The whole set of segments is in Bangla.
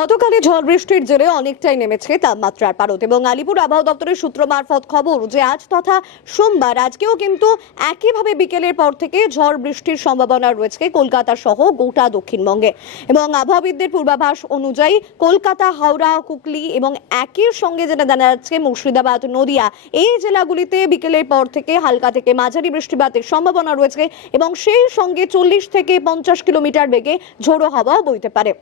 গতকালে ঝড় বৃষ্টির জেরে অনেকটাই নেমেছে তাপমাত্রার পারদ এবং আলিপুর আবহাওয়া দপ্তরের সূত্র মারফত খবর যে আজ তথা সোমবার, আজকেও কিন্তু একইভাবে বিকেলের পর থেকে ঝড় বৃষ্টির সম্ভাবনা রয়েছে কলকাতা সহ গোটা দক্ষিণবঙ্গে এবং আবহাওয়াবিদদের পূর্বাভাস অনুযায়ী কলকাতা, হাওড়া, হুগলি এবং একই সঙ্গে যেটা জানা যাচ্ছে মুর্শিদাবাদ, নদিয়া, এই জেলাগুলিতে বিকেলের পর থেকে হালকা থেকে মাঝারি বৃষ্টিপাতের সম্ভাবনা রয়েছে এবং সেই সঙ্গে চল্লিশ থেকে পঞ্চাশ কিলোমিটার বেগে ঝোড়ো হাওয়াও বইতে পারে।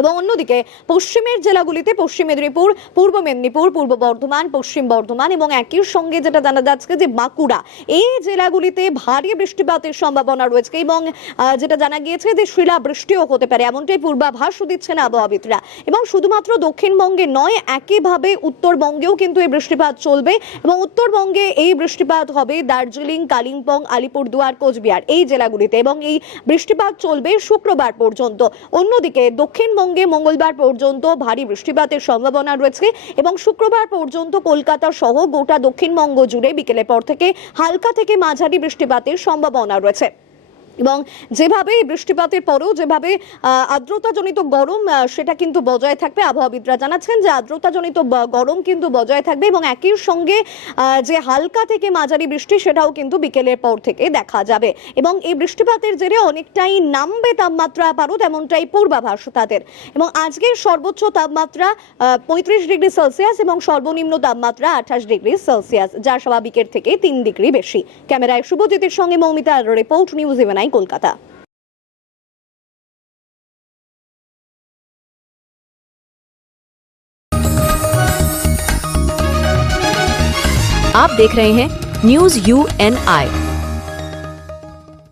এবং অন্যদিকে পশ্চিমের জেলাগুলিতে পশ্চিম মেদিনীপুর, পূর্ব মেদিনীপুর, পূর্ব বর্ধমান, পশ্চিম বর্ধমান এবং একই সঙ্গে যেটা জানা যাচ্ছে যে বাঁকুড়া, এই জেলাগুলিতে ভারী বৃষ্টিপাতের সম্ভাবনা রয়েছে এবং যেটা জানা গিয়েছে যে শিলা বৃষ্টিও হতে পারে, এমনটাই পূর্বাভাস দিচ্ছেন আবহাওয়াবিদরা। এবং শুধুমাত্র দক্ষিণবঙ্গে নয়, একইভাবে উত্তরবঙ্গেও কিন্তু এই বৃষ্টিপাত চলবে এবং উত্তরবঙ্গে এই বৃষ্টিপাত হবে দার্জিলিং, কালিম্পং, আলিপুরদুয়ার, কোচবিহার, এই জেলাগুলিতে এবং এই বৃষ্টিপাত চলবে শুক্রবার পর্যন্ত। অন্যদিকে দক্ষিণবঙ্গে মঙ্গলবার পর্যন্ত ভারী বৃষ্টিপাতের সম্ভাবনা রয়েছে এবং শুক্রবার পর্যন্ত কলকাতা সহ গোটা দক্ষিণবঙ্গ জুড়ে বিকেলের পর থেকে হালকা থেকে মাঝারি বৃষ্টিপাতের সম্ভাবনা রয়েছে। এবং যেভাবে বৃষ্টিপাতের পরেও যেভাবে আর্দ্রতাজনিত গরম সেটা কিন্তু বজায় থাকবে। আবহাওয়াবিদরা জানাচ্ছেন যে আর্দ্রতাজনিত গরম কিন্তু বজায় থাকবে এবং একই সঙ্গে যে হালকা থেকে মাঝারি বৃষ্টি সেটাও কিন্তু বিকেলের পর থেকে দেখা যাবে। এবং এই বৃষ্টিপাতের জেরে অনেকটাই নামবে তাপমাত্রা পারো তেমনটাই পূর্বাভাস তাদের। এবং আজকের সর্বোচ্চ তাপমাত্রা পঁয়ত্রিশ ডিগ্রি সেলসিয়াস এবং সর্বনিম্ন তাপমাত্রা আঠাশ ডিগ্রি সেলসিয়াস, যা স্বাভাবিকের থেকে তিন ডিগ্রি বেশি। ক্যামেরায় শুভজিতের সঙ্গে মৌমিতা রিপোর্ট, নিউজ ইভেনাই কলকাতা आप देख रहे हैं न्यूज यू एन आई